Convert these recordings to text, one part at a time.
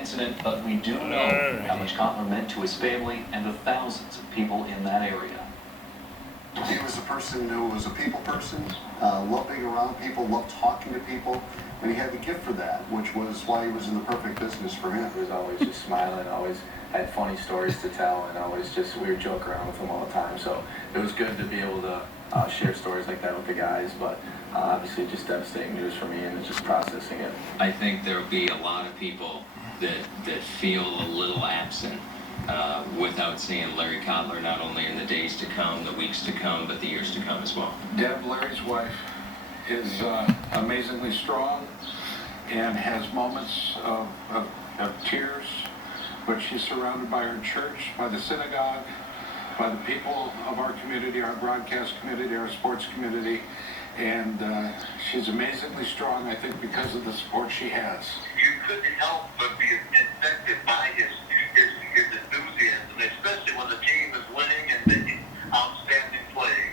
incident, but we do know how much Cotler meant to his family and the thousands of people in that area. He was a person who was a people person, loved being around people, loved talking to people, and he had the gift for that, which was why he was in the perfect business for him. He was always just smiling, always had funny stories to tell, and always just, we would joke around with him all the time. So it was good to be able to share stories like that with the guys, but obviously just devastating news for me and just processing it. I think there'll be a lot of people that feel a little absent without seeing Larry Cotler, not only in the days to come, the weeks to come, but the years to come as well. Deb, Larry's wife, is amazingly strong and has moments of tears, but she's surrounded by her church, by the synagogue, by the people of our community, our broadcast community, our sports community, and she's amazingly strong, I think, because of the support she has. You couldn't help but be infected by his enthusiasm, especially when the team is winning and making outstanding play.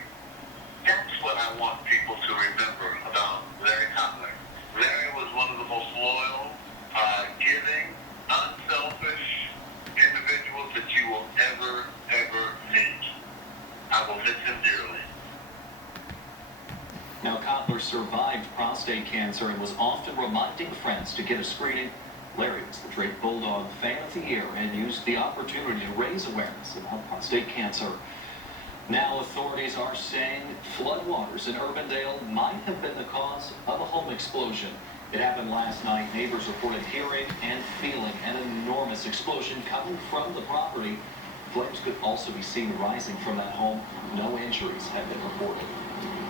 That's what I want people to remember about Larry Cotler. Larry was one of the most loyal, giving, unselfish individuals that you will ever meet. I will miss him dearly. Now, Cotler survived prostate cancer and was often reminding friends to get a screening. Larry was the Drake Bulldog Fan of the Year and used the opportunity to raise awareness about prostate cancer. Now, authorities are saying floodwaters in Urbandale might have been the cause of a home explosion. It happened last night. Neighbors reported hearing and feeling an enormous explosion coming from the property. Flames could also be seen rising from that home. No injuries have been reported.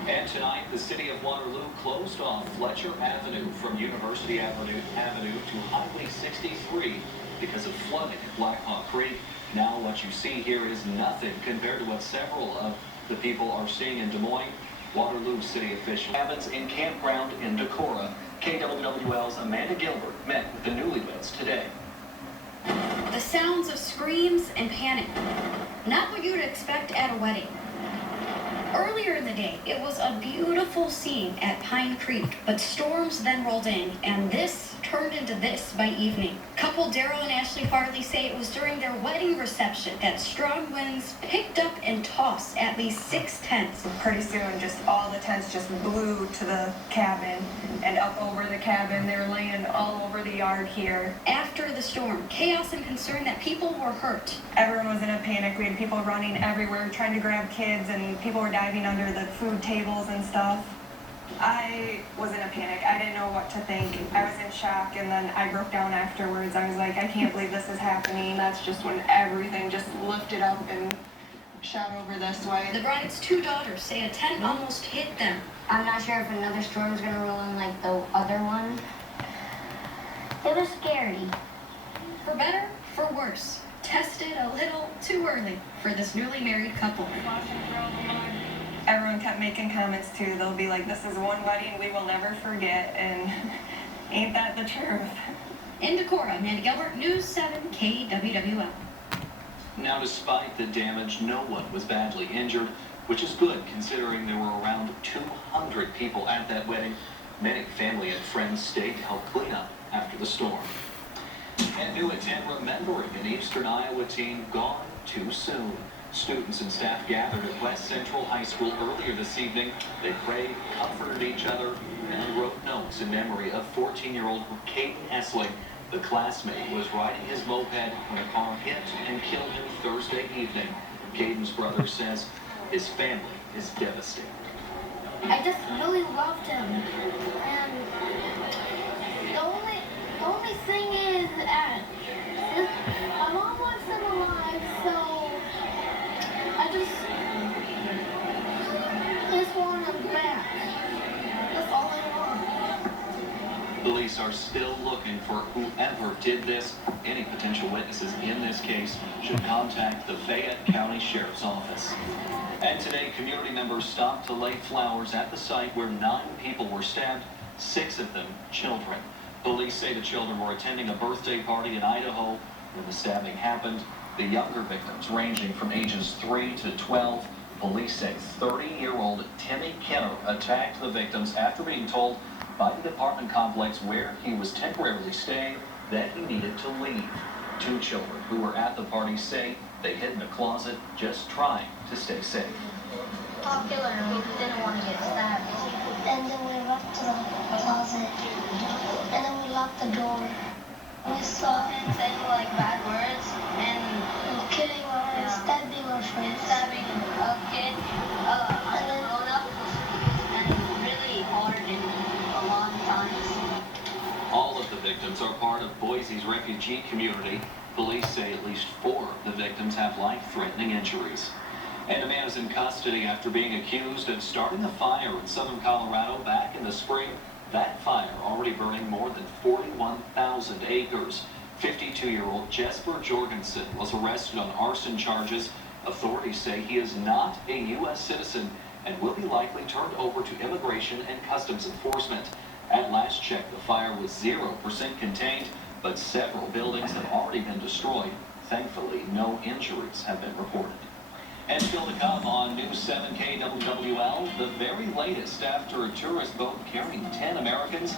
And tonight, the city of Waterloo closed off Fletcher Avenue from University Avenue to Highway 63 because of flooding at Black Hawk Creek. Now what you see here is nothing compared to what several of the people are seeing in Des Moines. Waterloo city officials. Happens in campground in Decorah. KWWL's Amanda Gilbert met with the newlyweds today. The sounds of screams and panic. Not what you'd expect at a wedding. Earlier in the day, it was a beautiful scene at Pine Creek, but storms then rolled in, and this turned into this by evening. Couple Daryl and Ashley Farley say it was during their wedding reception that strong winds picked up and tossed at least 6 tents. Pretty soon, just all the tents just blew to the cabin and up over the cabin. They were laying all over the yard here. After the storm, chaos and concern that people were hurt. Everyone was in a panic. We had people running everywhere trying to grab kids, and people were diving under the food tables and stuff. I was in a panic. I didn't know what to think. I was in shock, and then I broke down afterwards. I was like, I can't believe this is happening. That's just when everything just lifted up and shot over this way. The bride's 2 daughters say a tent almost hit them. I'm not sure if another storm is going to roll in like the other one. It was scary. For better, for worse. Tested a little too early for this newly married couple. Everyone kept making comments too. They'll be like, this is one wedding we will never forget, and ain't that the truth? In Decorah, Amanda Gilbert, News 7 KWWL. Now, despite the damage, no one was badly injured, which is good considering there were around 200 people at that wedding. Many family and friends stayed to help clean up after the storm. And new at 10, remembering an Eastern Iowa teen gone too soon. Students and staff gathered at West Central High School earlier this evening. They prayed, comforted each other, and wrote notes in memory of 14-year-old Caden Essling. The classmate was riding his moped when a car hit and killed him Thursday evening. Caden's brother says his family is devastated. I just really loved him, and the only thing is that my mom wants him alive, so I just want him back. That's all I want. Police are still looking for whoever did this. Any potential witnesses in this case should contact the Fayette County Sheriff's Office. And today, community members stopped to lay flowers at the site where 9 people were stabbed, 6 of them children. Police say the children were attending a birthday party in Idaho when the stabbing happened. The younger victims, ranging from ages 3 to 12, police say 30-year-old Timmy Kenner attacked the victims after being told by the apartment complex where he was temporarily staying that he needed to leave. 2 children who were at the party say they hid in a closet just trying to stay safe. Popular, we didn't want to get stabbed. And then we went to the closet. And then we locked the door. We saw And saying like bad words and killing or stabbing our friends. stabbing a kid, and then grown up, and really hard and a lot of times. All of the victims are part of Boise's refugee community. Police say at least 4 of the victims have life-threatening injuries. And a man is in custody after being accused of starting a fire in southern Colorado back in the spring. That fire already burning more than 41,000 acres. 52-year-old Jesper Jorgensen was arrested on arson charges. Authorities say he is not a U.S. citizen and will be likely turned over to Immigration and Customs Enforcement. At last check, the fire was 0% contained, but several buildings have already been destroyed. Thankfully, no injuries have been reported. And still to come on News 7 KWWL, the very latest after a tourist boat carrying 10 Americans